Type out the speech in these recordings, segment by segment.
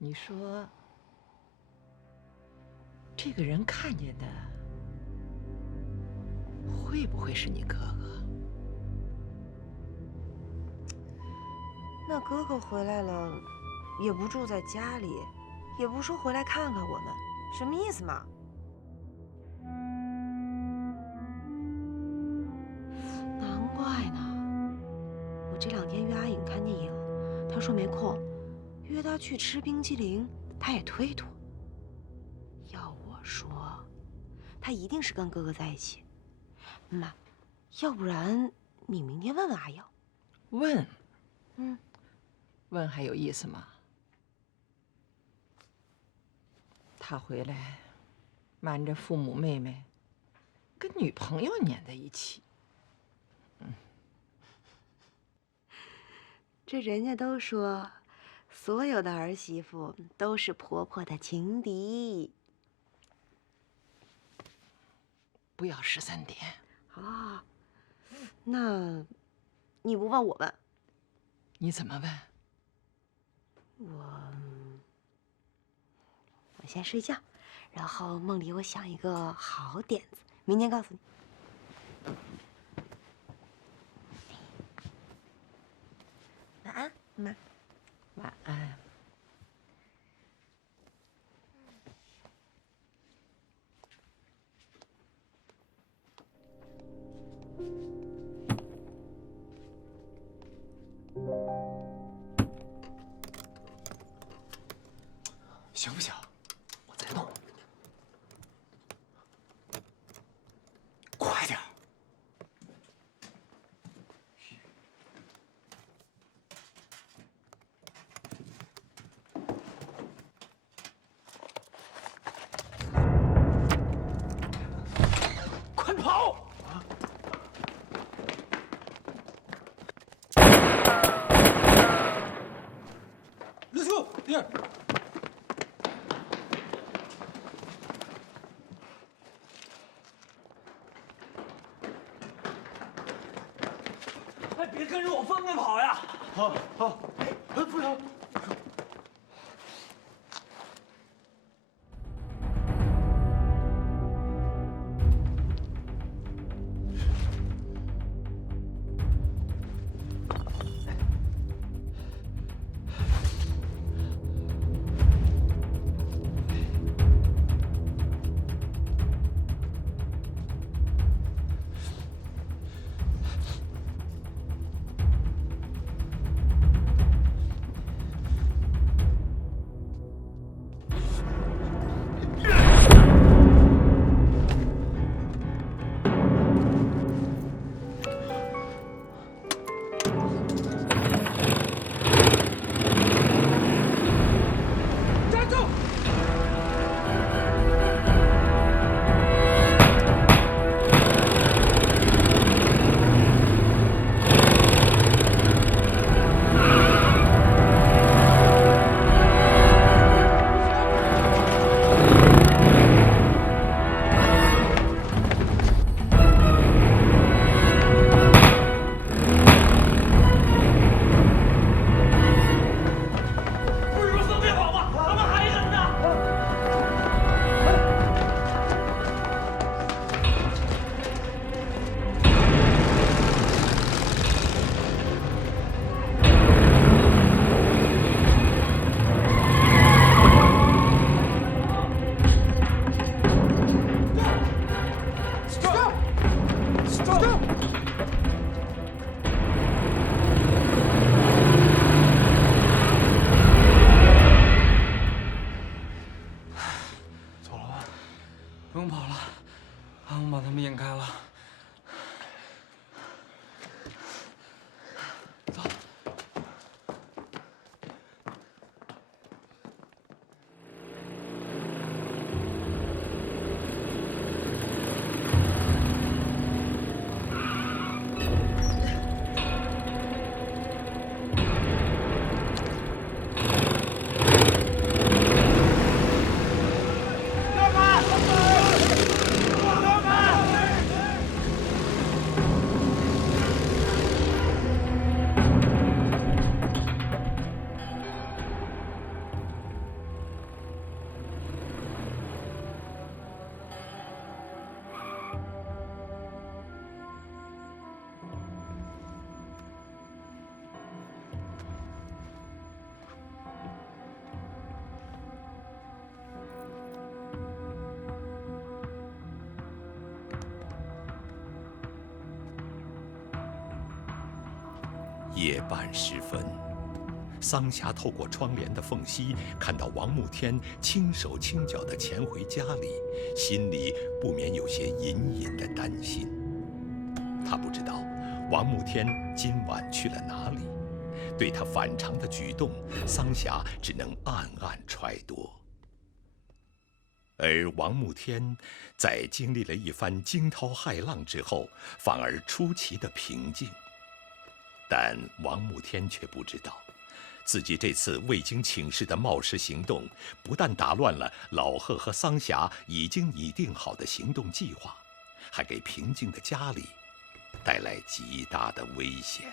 你说，这个人看见的会不会是你哥哥？那哥哥回来了，也不住在家里，也不说回来看看我们，什么意思嘛？难怪呢，我这2天约阿颖看电影，她说没空，约她去吃冰淇淋，她也推脱。要我说，她一定是跟哥哥在一起。妈，要不然你明天问问阿瑶。问，嗯。问还有意思吗？他回来，瞒着父母妹妹，跟女朋友粘在一起。这人家都说，所有的儿媳妇都是婆婆的情敌。不要13点。啊，那你不问我问？你怎么问？我先睡觉，然后梦里我想一个好点子，明天告诉你。晚安，妈。晚安。行不行？我再弄，快点儿！快跑！啊！Let's go，第二。哎，别跟着我分开跑呀！好，好，不行。夜半时分，桑霞透过窗帘的缝隙，看到王慕天轻手轻脚地潜回家里，心里不免有些隐隐的担心。他不知道王慕天今晚去了哪里，对他反常的举动，桑霞只能暗暗揣度。而王慕天在经历了一番惊涛骇浪之后，反而出奇的平静。但王慕天却不知道，自己这次未经请示的冒失行动，不但打乱了老贺和桑霞已经拟定好的行动计划，还给平静的家里带来极大的危险。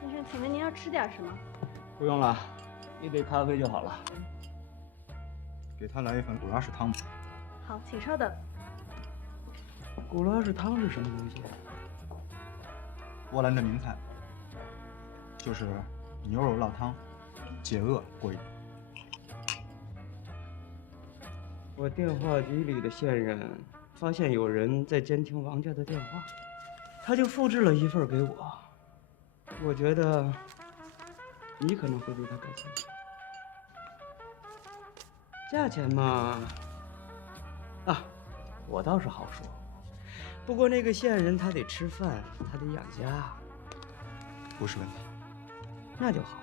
先生，请问您要吃点什么？不用了，一杯咖啡就好了。给他来一份古拉氏汤吧。好，请稍等。古拉氏汤是什么东西？波兰的名菜，就是牛肉辣汤，解饿过瘾。我电话局里的线人发现有人在监听王家的电话，他就复制了一份给我。我觉得你可能会对他感兴趣。价钱嘛，我倒是好说。不过那个线人他得吃饭，他得养家，不是问题。那就好。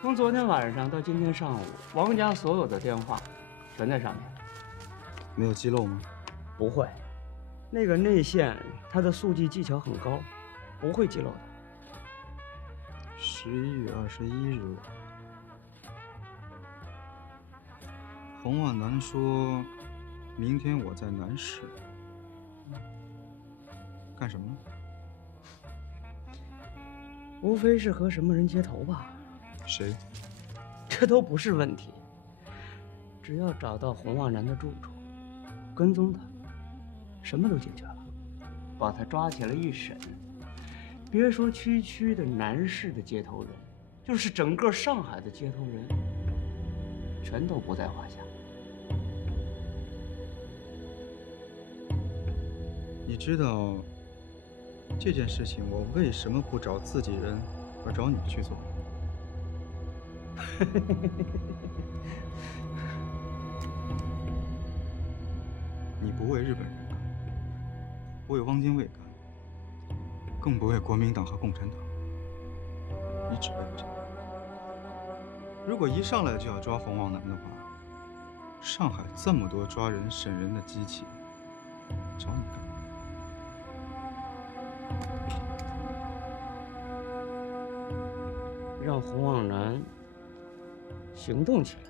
从昨天晚上到今天上午，王家所有的电话全在上面。没有纰漏吗？不会，那个内线它的速记技巧很高，不会纰漏的。11月21日，洪万南说，明天我在南市，干什么呢？无非是和什么人接头吧。谁？这都不是问题，只要找到洪万南的住处，跟踪他，什么都解决了。把他抓起来一审，别说区区的南市的接头人，就是整个上海的接头人，全都不在话下。你知道这件事情我为什么不找自己人，而找你去做？你不为日本人干，不为汪精卫干，更不为国民党和共产党，你只为了这个。如果一上来就要抓洪旺南的话，上海这么多抓人审人的机器，找你干嘛？让洪旺南行动起来，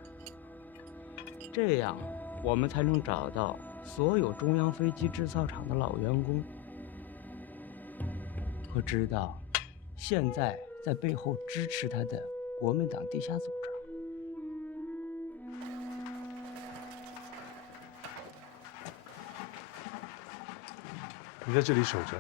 这样我们才能找到所有中央飞机制造厂的老员工，和知道现在在背后支持他的国民党地下组织。你在这里守着。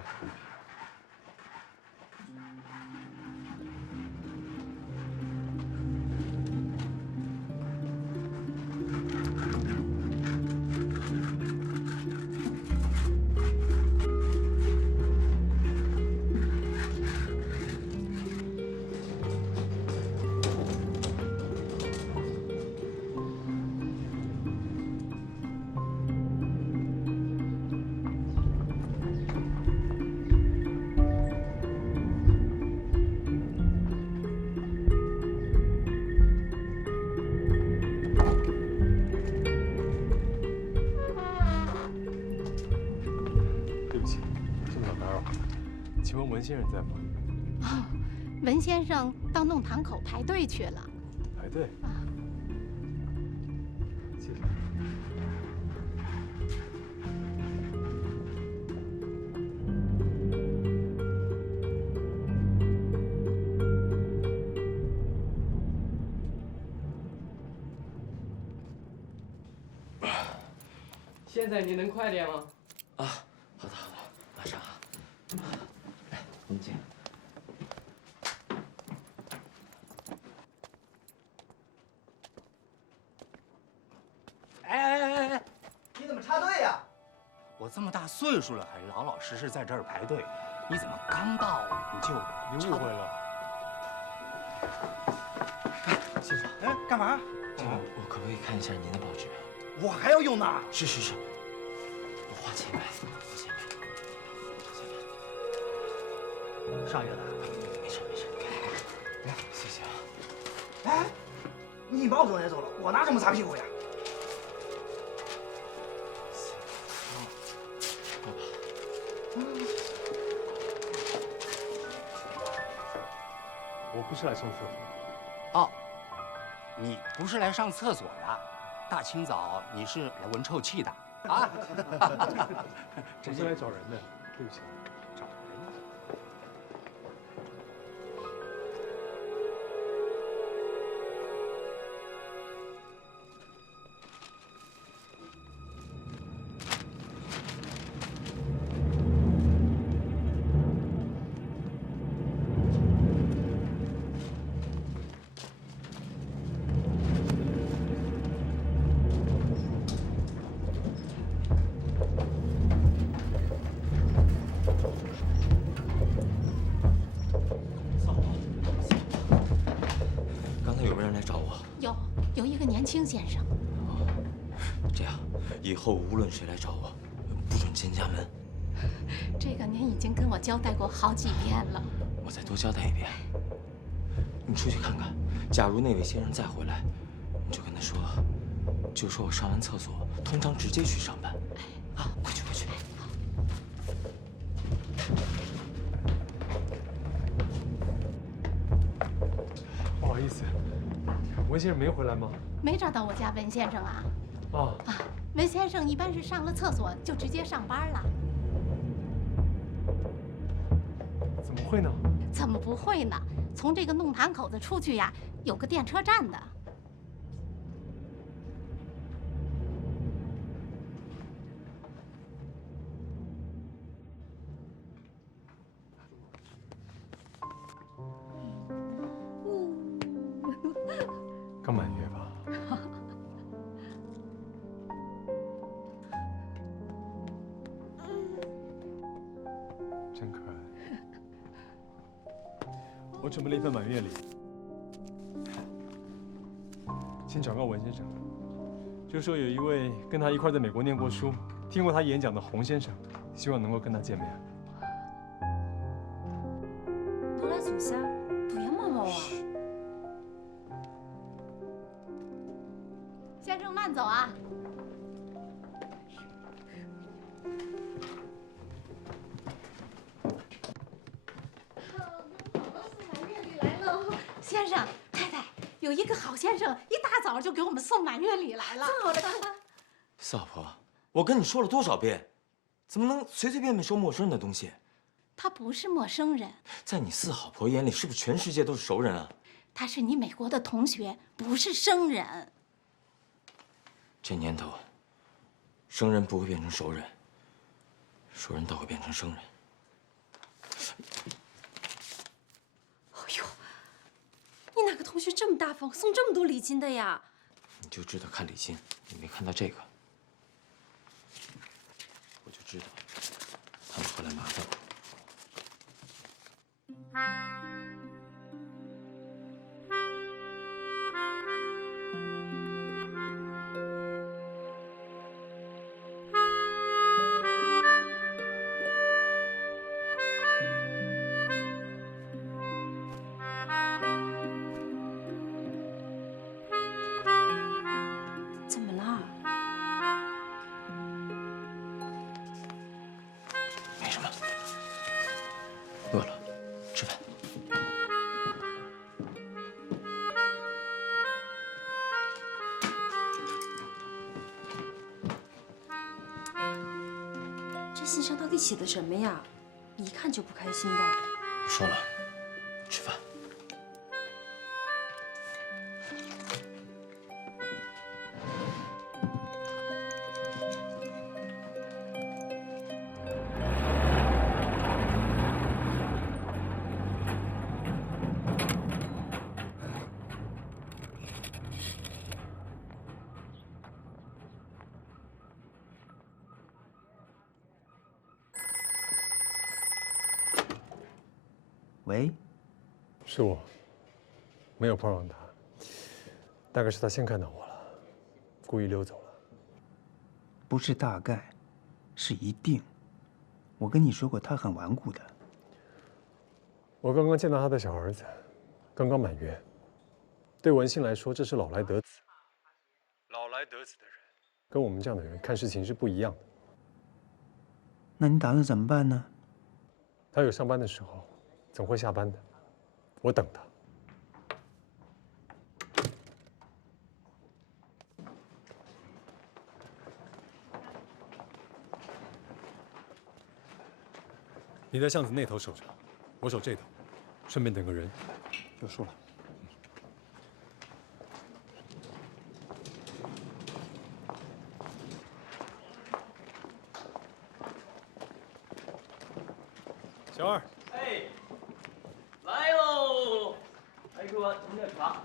请问文先生在吗？哦，文先生到弄堂口排队去了。排队？现在你能快点吗？啊，好的好的，马上啊。来，您请。哎，你怎么插队呀？我这么大岁数了，还老老实实在这儿排队，你怎么刚到你就？你误会了。哎，先生，哎，干嘛？我可不可以看一下您的报纸？我还要用呢。是，我花钱买，花钱买。上月的。没事。来，谢谢啊。哎，你把我东西走了，我拿什么擦屁股呀？我不是来上厕所的。哦，你不是来上厕所的，大清早你是来闻臭气的啊？我是来找人的，对不起。找人？有一个年轻先生。这样，以后无论谁来找我，不准进家门。这个您已经跟我交代过好几遍了。我再多交代一遍。你出去看看，假如那位先生再回来，你就跟他说，就说我上完厕所，通常直接去上班。啊，快去。不好意思，文先生没回来吗？没找到我家文先生啊。文先生一般是上了厕所就直接上班了。怎么会呢？怎么不会呢？从这个弄堂口子出去呀，有个电车站的。刚满月吧？真可爱。我准备了一份满月礼，先转告文先生，就说有一位跟他一块在美国念过书、听过他演讲的洪先生，希望能够跟他见面。都来做啥？不要毛毛啊！先生慢走啊！先生、太太，有一个好先生，一大早就给我们送满月礼来了。正好来看看。四老婆，我跟你说了多少遍，怎么能随随便便收陌生人的东西？他不是陌生人，在你四老婆眼里，是不是全世界都是熟人啊？他是你美国的同学，不是生人。这年头，生人不会变成熟人，熟人倒会变成生人。哎呦，你哪个同学这么大方，送这么多礼金的呀？你就知道看礼金，你没看到这个，我就知道他们会来麻烦我。怎么了？没什么。饿了，吃饭。这信上到底写的什么呀？一看就不开心的。说了，吃饭。薇？是我，没有碰上他，大概是他先看到我了，故意溜走了。不是大概，是一定。我跟你说过，他很顽固的。我刚刚见到他的小儿子，刚刚满月。对文心来说，这是老来得子。老来得子的人，跟我们这样的人看事情是不一样的。那你打算怎么办呢？他有上班的时候，总会下班的。我等他。你在巷子那头守着，我守这头，顺便等个人。有数了。小二，哎，来喽！来给我弄点茶。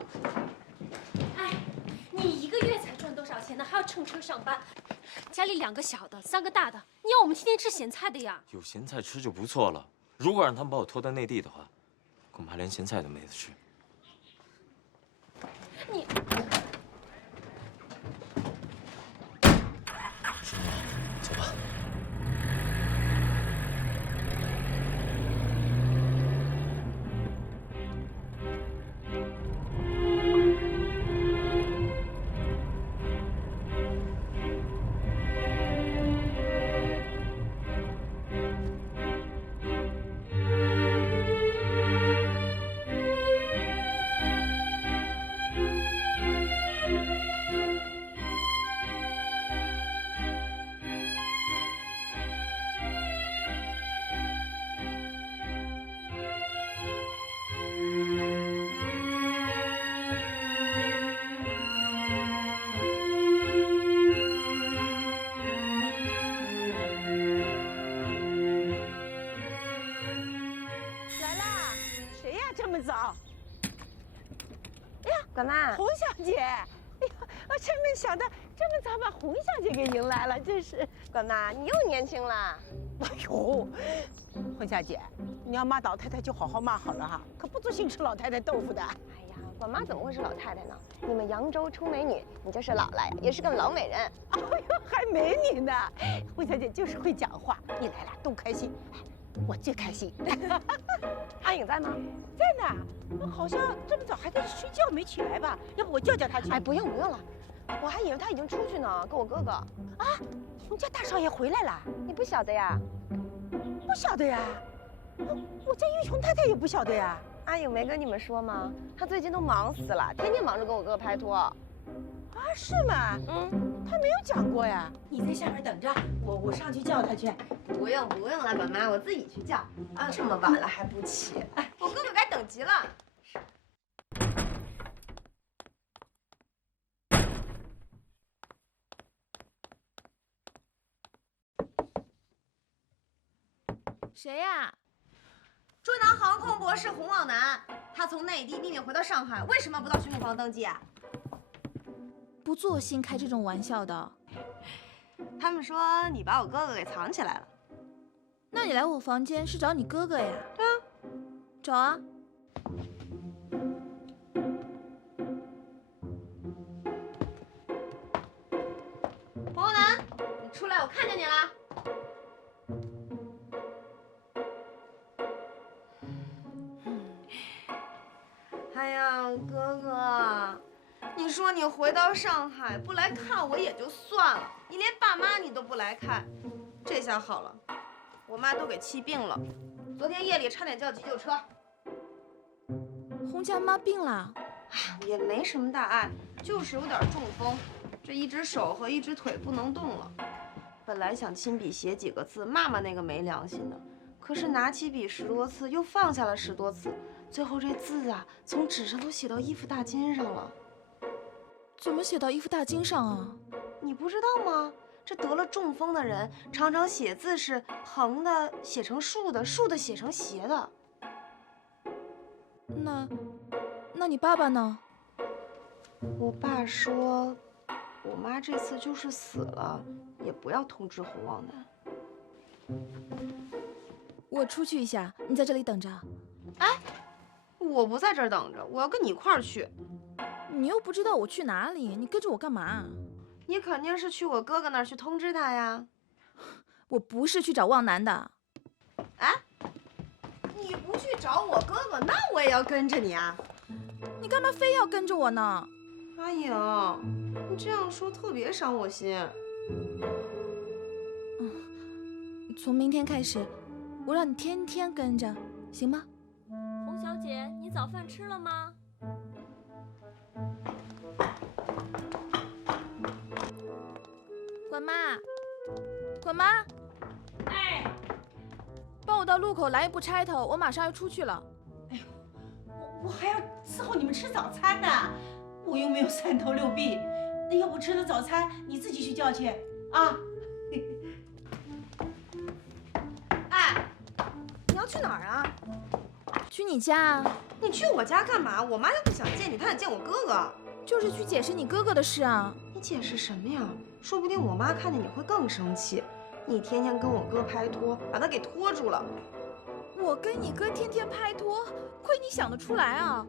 哎，你一个月才赚多少钱呢？还要乘车上班，家里2个小的，3个大的，你要我们天天吃咸菜的呀？有咸菜吃就不错了。如果让他们把我拖到内地的话，恐怕连咸菜都没得吃。你。 走吧。早。哎呀，管妈，洪小姐，哎呀，我真没想到这么早把洪小姐给迎来了，真是。管妈，你又年轻了。哎呦，洪小姐，你要骂老太太就好好骂好了哈，可不足兴吃老太太豆腐的。哎呀，管妈怎么会是老太太呢？你们扬州出美女，你就是老来，也是个老美人。哎呦，还美女呢！洪小姐就是会讲话，你来了都开心。 我最开心。阿颖在吗？在呢，好像这么早还在睡觉没起来吧？要不我叫她去？哎，不用了，我还以为她已经出去呢，跟我哥哥。啊，洪家大少爷回来了？你不晓得呀？不晓得呀。我家玉琼太太也不晓得呀。阿颖没跟你们说吗？她最近都忙死了，天天忙着跟我哥哥拍拖。啊，是吗？他没有讲过呀。你在下面等着，我上去叫他去。不用了，管妈，我自己去叫。啊，这么晚了还不起？哎，我哥哥该等急了。谁呀？珠南航空博士洪旺南，他从内地秘密回到上海，为什么不到巡捕房登记啊？ 不做心开这种玩笑的。他们说你把我哥哥给藏起来了。那你来我房间是找你哥哥呀？对啊，找啊。洪浩南，你出来，我看见你了。哎呀，哥哥。 你说你回到上海不来看我也就算了，你连爸妈你都不来看，这下好了，我妈都给气病了，昨天夜里差点叫急救车。洪家妈病了？也没什么大碍，就是有点中风，这一只手和一只腿不能动了。本来想亲笔写几个字骂骂那个没良心的，可是拿起笔10多次，又放下了10多次，最后这字啊，从纸上都写到衣服大襟上了。 怎么写到衣服大襟上啊？你不知道吗？这得了中风的人常常写字是横的写成竖的，竖的写成斜的。那你爸爸呢？我爸说，我妈这次就是死了，也不要通知洪旺南。我出去一下，你在这里等着。哎，我不在这儿等着，我要跟你一块儿去。你又不知道我去哪里，你跟着我干嘛？你肯定是去我哥哥那儿去通知他呀。我不是去找旺南的。哎，你不去找我哥哥，那我也要跟着你啊。你干嘛非要跟着我呢？阿颖，你这样说特别伤我心。从明天开始，我让你天天跟着，行吗？洪小姐，你早饭吃了吗？管妈，管妈，哎，帮我到路口拦一部差头，我马上要出去了。哎呦，我还要伺候你们吃早餐呢，我又没有三头六臂，那要不吃了早餐你自己去叫去啊。哎，你要去哪儿啊？去你家啊？你去我家干嘛？我妈又不想见你，她想见我哥哥。就是去解释你哥哥的事啊。你解释什么呀？说不定我妈看见你会更生气。你天天跟我哥拍拖，把他给拖住了。我跟你哥天天拍拖，亏你想得出来啊！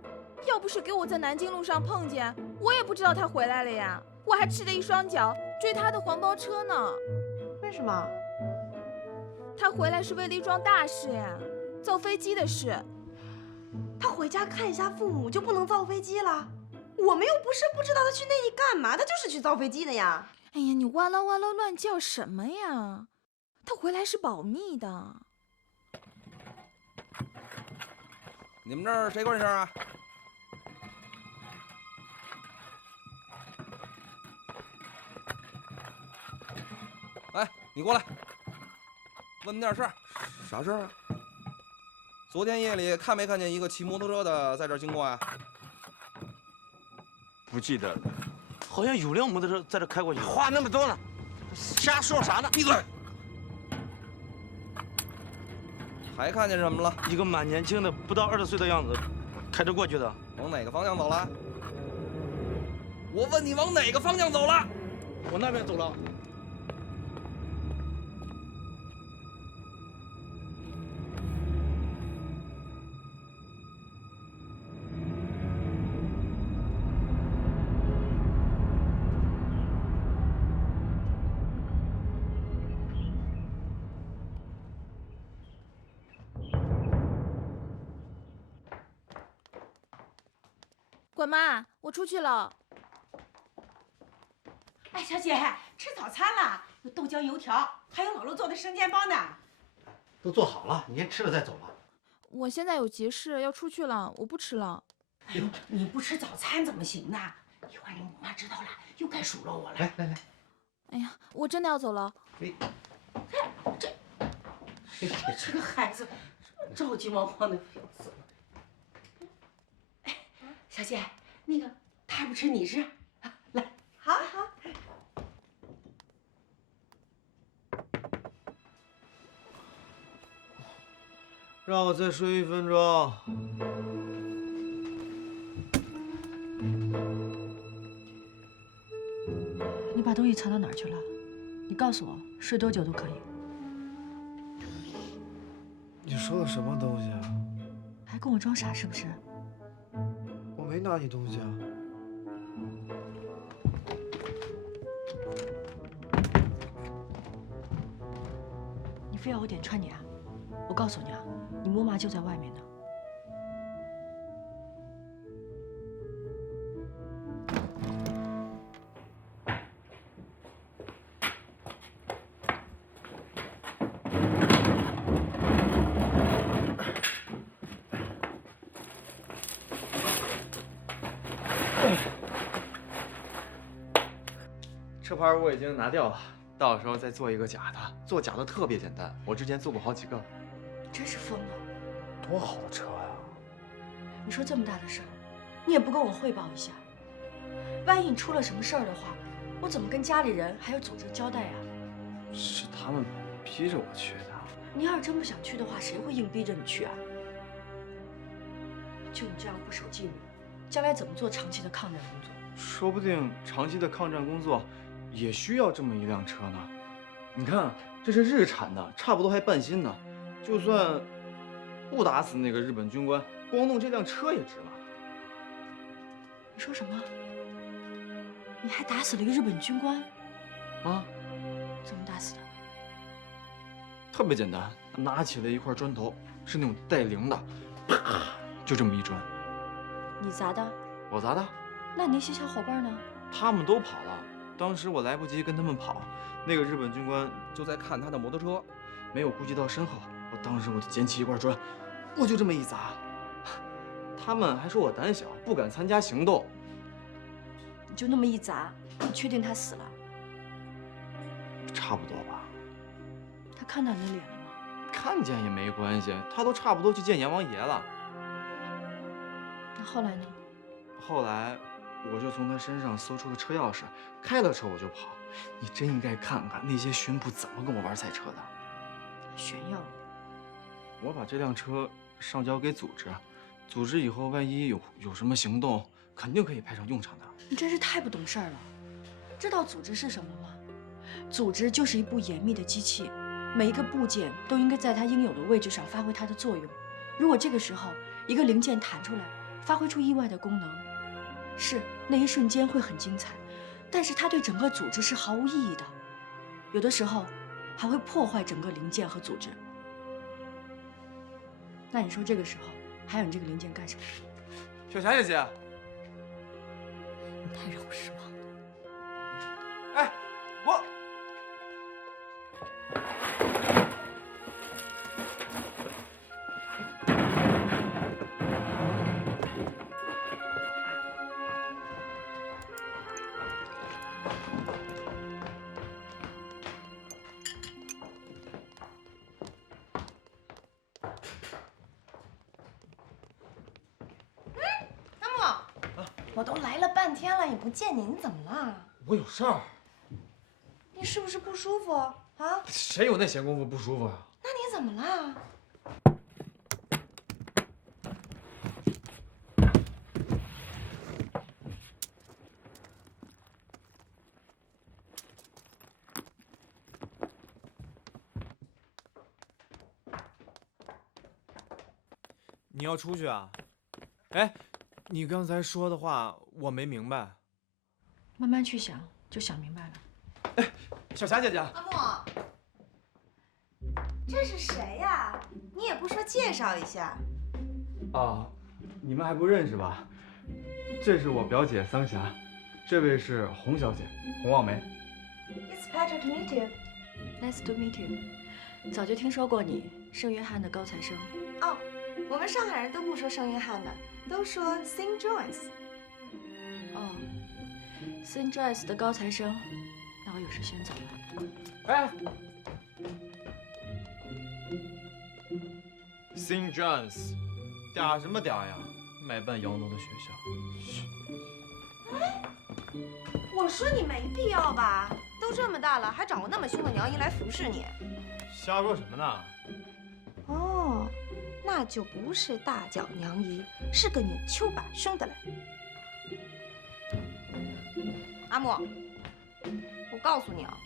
要不是给我在南京路上碰见，我也不知道他回来了呀。我还赤着一双脚追他的黄包车呢。为什么？他回来是为了一桩大事呀，造飞机的事。他回家看一下父母就不能造飞机了？我们又不是不知道他去内地干嘛，他就是去造飞机的呀。哎呀，你哇啦哇啦乱叫什么呀？他回来是保密的。你们这儿谁关声啊？哎，你过来，问你点事儿。啥事儿啊？昨天夜里看没看见一个骑摩托车的在这儿经过呀？不记得了，好像有辆摩托车在这开过去。话那么多呢，瞎说啥呢？闭嘴！还看见什么了？一个蛮年轻的，不到20岁的样子，开车过去的。往哪个方向走了？我问你往哪个方向走了？往那边走了。管妈，我出去了。哎，小姐，吃早餐了，有豆浆油条，还有老陆做的生煎包呢。都做好了，你先吃了再走吧。我现在有急事要出去了，我不吃了。哎呦，你不吃早餐怎么行呢？一会儿你妈知道了，又该数落我了。来来来，哎呀，我真的要走了。这个孩子，着急忙慌的，要死了。哎，小姐，那个他不吃你吃，来，好好。让我再睡1分钟。你把东西藏到哪儿去了？你告诉我，睡多久都可以。你说的什么东西啊？还跟我装傻是不是？我没拿你东西啊。你非要我点穿你啊？我告诉你啊，你摸妈就在外面呢。车牌我已经拿掉了，到时候再做一个假的。做假的特别简单，我之前做过好几个。真是疯了！多好的车呀！你说这么大的事儿，你也不跟我汇报一下，万一你出了什么事儿的话，我怎么跟家里人还有组织交代呀？是他们逼着我去的。你要是真不想去的话，谁会硬逼着你去啊？就你这样不守纪律，将来怎么做长期的抗战工作？说不定长期的抗战工作也需要这么一辆车呢。你看，这是日产的，差不多还半新呢。就算不打死那个日本军官，光弄这辆车也值了。你说什么？你还打死了一个日本军官？啊？怎么打死的？特别简单，拿起了一块砖头，是那种带铃的，啪，就这么一砖。你砸的？我砸的。那你那些小伙伴呢？他们都跑了，当时我来不及跟他们跑，那个日本军官就在看他的摩托车，没有顾及到身后。当时我就捡起一块砖，我就这么一砸。他们还说我胆小，不敢参加行动。你就那么一砸，你确定他死了？差不多吧。他看到你的脸了吗？看见也没关系，他都差不多去见阎王爷了。那后来呢？后来我就从他身上搜出了车钥匙，开了车我就跑。你真应该看看那些巡捕怎么跟我玩赛车的。炫耀。我把这辆车上交给组织，组织以后万一有什么行动，肯定可以派上用场的。你真是太不懂事儿了。知道组织是什么吗？组织就是一部严密的机器，每一个部件都应该在它应有的位置上发挥它的作用。如果这个时候一个零件弹出来，发挥出意外的功能，是那一瞬间会很精彩，但是它对整个组织是毫无意义的，有的时候还会破坏整个零件和组织。那你说这个时候还有你这个零件干什么？小霞姐姐，你太让我失望了。哎，我。我都来了半天了，也不见你，你怎么了？我有事儿。你是不是不舒服啊？谁有那闲工夫不舒服啊？那你怎么了？你要出去啊？哎。你刚才说的话我没明白，慢慢去想，就想明白了。哎，小霞姐姐，阿莫，这是谁呀？你也不说介绍一下。啊，你们还不认识吧？这是我表姐桑霞，这位是洪小姐，洪望梅。It's pleasure to meet you. Nice to meet you. 早就听说过你，圣约翰的高材生。哦，我们上海人都不说圣约翰的。都说 St. John's。哦 ，St. John's 的高材生，那我有事先走了。哎 ，St. John's， 嗲什么嗲呀？卖办洋楼的学校。哎，我说你没必要吧？都这么大了，还找个那么凶的娘姨来服侍你？瞎说什么呢？哦。那就不是大脚娘姨，是个扭秋把凶的了。阿莫，我告诉你啊，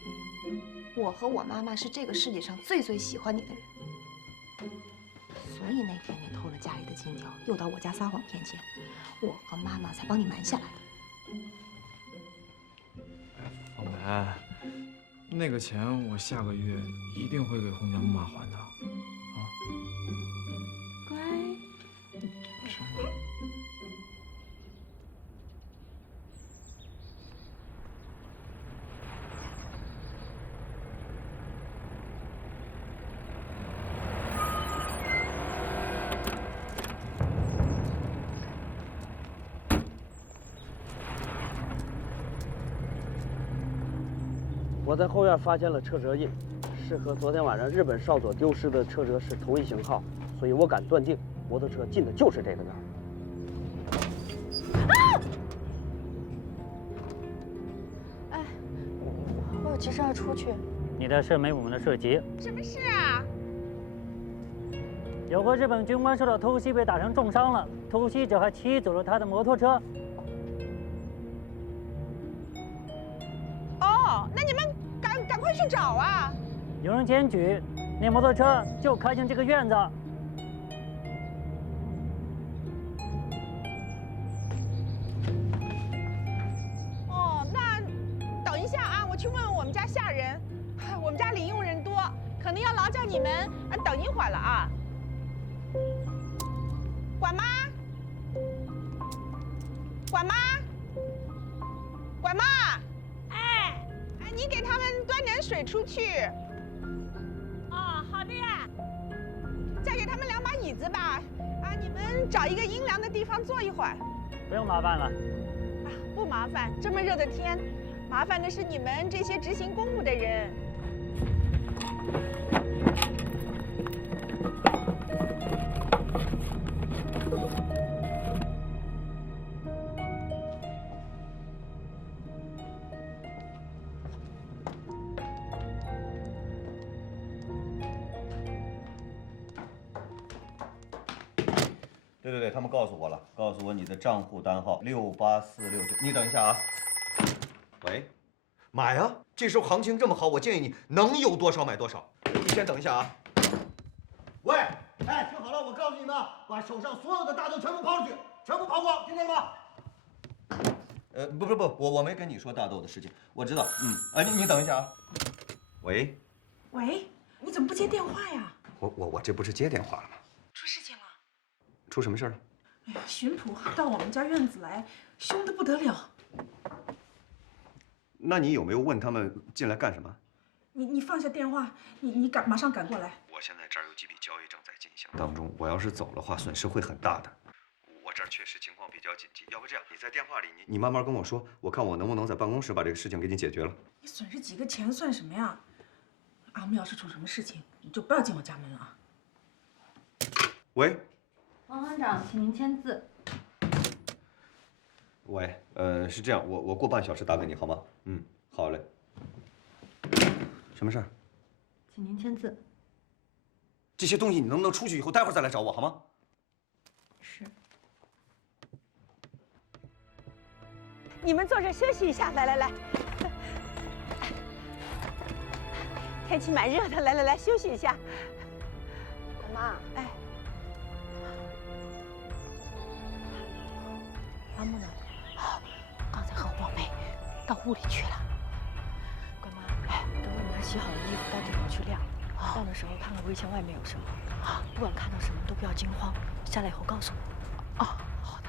我和我妈妈是这个世界上最喜欢你的人，所以那天你偷了家里的金条，又到我家撒谎骗钱，我和妈妈才帮你瞒下来的。方梅，那个钱我下个月一定会给红娘妈还的。我在后院发现了车辙印，是和昨天晚上日本少佐丢失的车辙是同一型号，所以我敢断定摩托车进的就是这个院。哎，我有急事要出去。你的事没我们的事急。什么事啊？有个日本军官受到偷袭，被打成重伤了，偷袭者还骑走了他的摩托车。哦，那你们赶快去找啊！有人检举，那摩托车就开进这个院子。去问问我们家下人，我们家领用人多，可能要劳驾你们等一会儿了啊。管妈，管妈，管妈，哎，你给他们端点水出去。哦，好的呀。再给他们2把椅子吧，你们找一个阴凉的地方坐一会儿。不用麻烦了。不麻烦，这么热的天，麻烦的是你们这些执行公务的人。对，他们告诉我了，告诉我你的账户单号68469。你等一下啊。喂，买啊！这时候行情这么好，我建议你能有多少买多少。你先等一下啊。喂，哎，听好了，我告诉你们，把手上所有的大豆全部抛出去，全部抛光，听见了吗？不，我没跟你说大豆的事情，我知道。你等一下啊。喂，喂，你怎么不接电话呀？我这不是接电话了吗？出事情了。出什么事了？哎呀，巡捕到我们家院子来，凶得不得了。那你有没有问他们进来干什么？你放下电话，你马上赶过来。我现在这儿有几笔交易正在进行当中，我要是走的话，损失会很大的。我这儿确实情况比较紧急，要不这样，你在电话里你慢慢跟我说，我看我能不能在办公室把这个事情给你解决了。你损失几个钱算什么呀？俺们要是出什么事情，你就不要进我家门了啊。喂。王行长，请您签字。喂，是这样，我过半小时打给你好吗？好嘞。什么事儿？请您签字。这些东西你能不能出去以后，待会儿再来找我好吗？是。你们坐着休息一下，来。天气蛮热的，来休息一下。妈，哎。阿木呢？刚才和黄梅到屋里去了。乖妈，等我们拿洗好的衣服到地方去晾。晾的时候看看围墙外面有什么。不管看到什么都不要惊慌，下来以后告诉我。好的。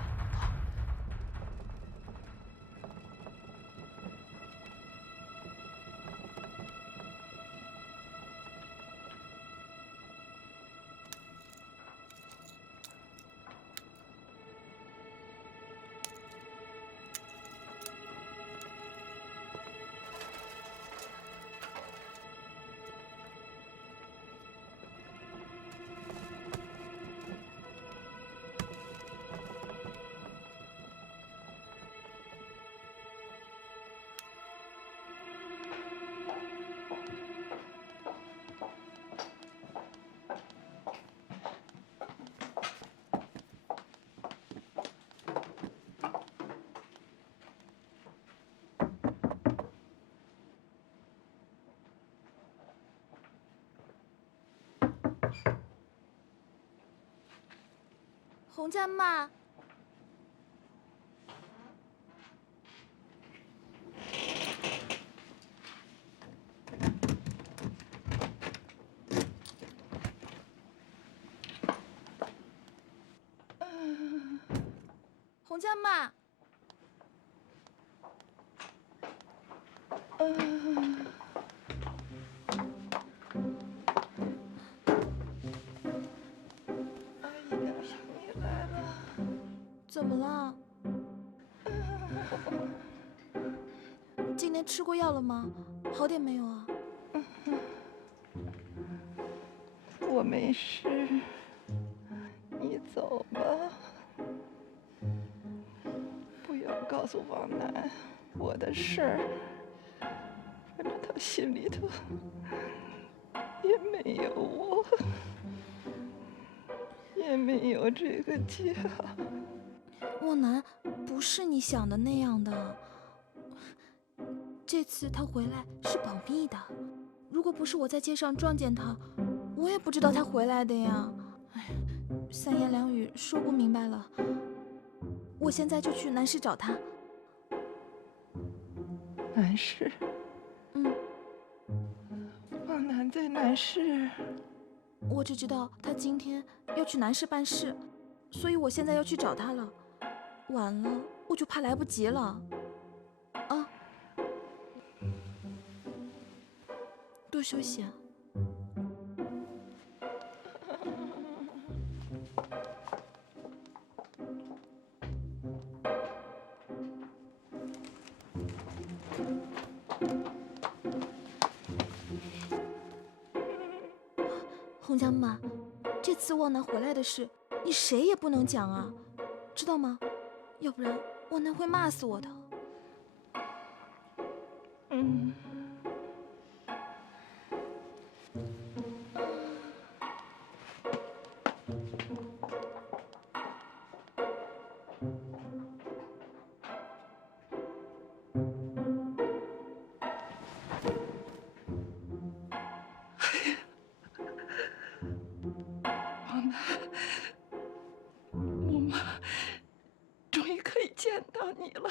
洪家妈，洪家妈，怎么了？今天吃过药了吗？好点没有啊？我没事，你走吧，不要告诉王楠我的事儿，反正他心里头也没有我，也没有这个家。莫南不是你想的那样的。这次他回来是保密的，如果不是我在街上撞见他，我也不知道他回来的呀。三言两语说不明白了。我现在就去南市找他。南市？然在南市。我只知道他今天要去南市办事，所以我现在要去找他了。晚了我就怕来不及了。啊，多休息啊。红江妈，这次旺南回来的事，你谁也不能讲啊，知道吗？要不然旺南会骂死我的。嗯。我们终于可以见到你了。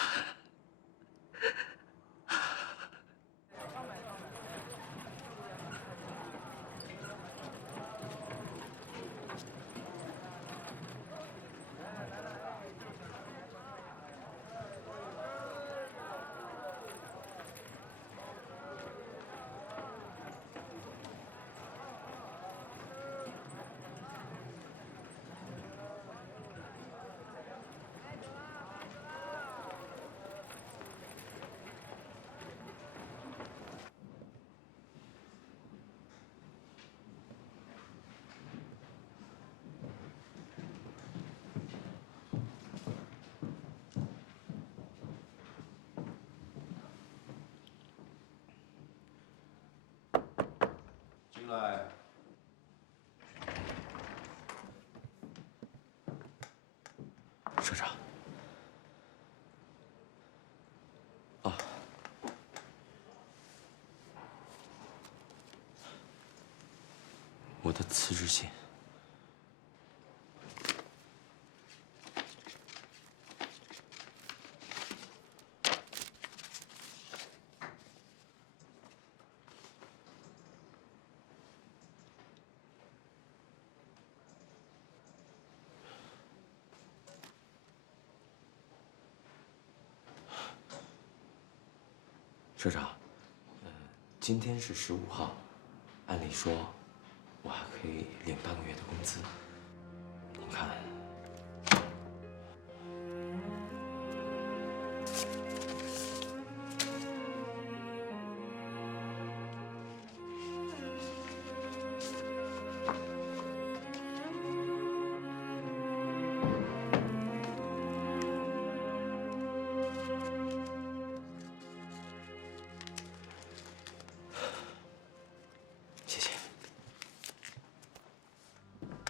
进来。社长。啊。我的辞职信。社长，今天是15号，按理说，我还可以领半个月的工资。您看，谢谢。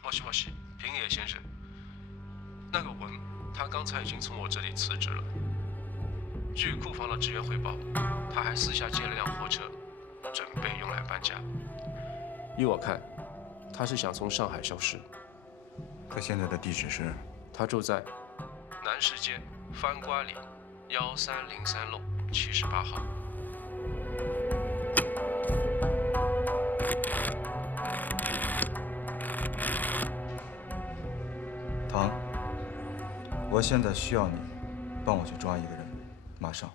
もしもし，平野先生，那个文他刚才已经从我这里辞职了。据库房的职员汇报，他还私下借了辆货车，准备用来搬家。依我看，他是想从上海消失。他现在的地址是？他住在南市街番瓜里1303弄78号。唐，我现在需要你帮我去抓一个人，马上。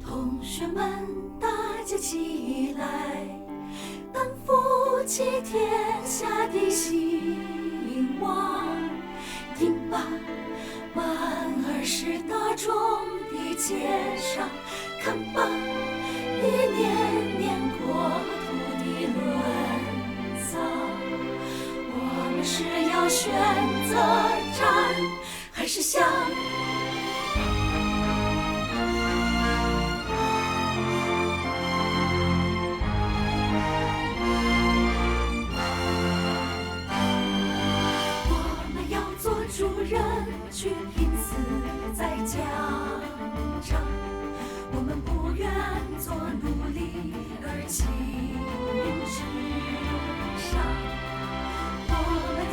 同学们，大家起来，担负起天下的兴亡。听吧，满儿是大众的街上，看吧，一年年国土的沦丧。我们是要选择战，还是想？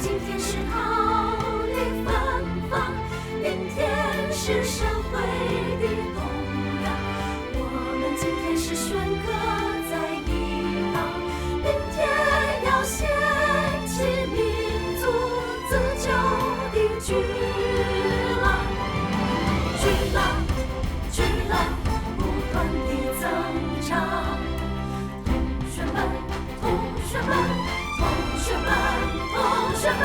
今天是桃李芬芳，明天是社会的动荡。我们今天是弦歌在一旁，明天要掀起民族自救的巨浪，巨浪，巨浪，不断地增长。同学们，同学们，同学们，同学们，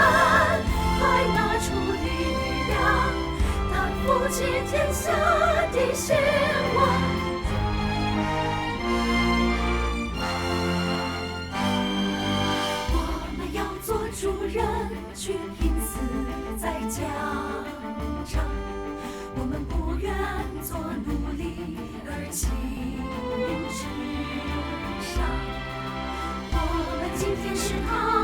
快拿出力量，担负起天下的兴亡。我们要做主人，去拼死在疆场。我们不愿做奴隶而情至上。我们今天是他。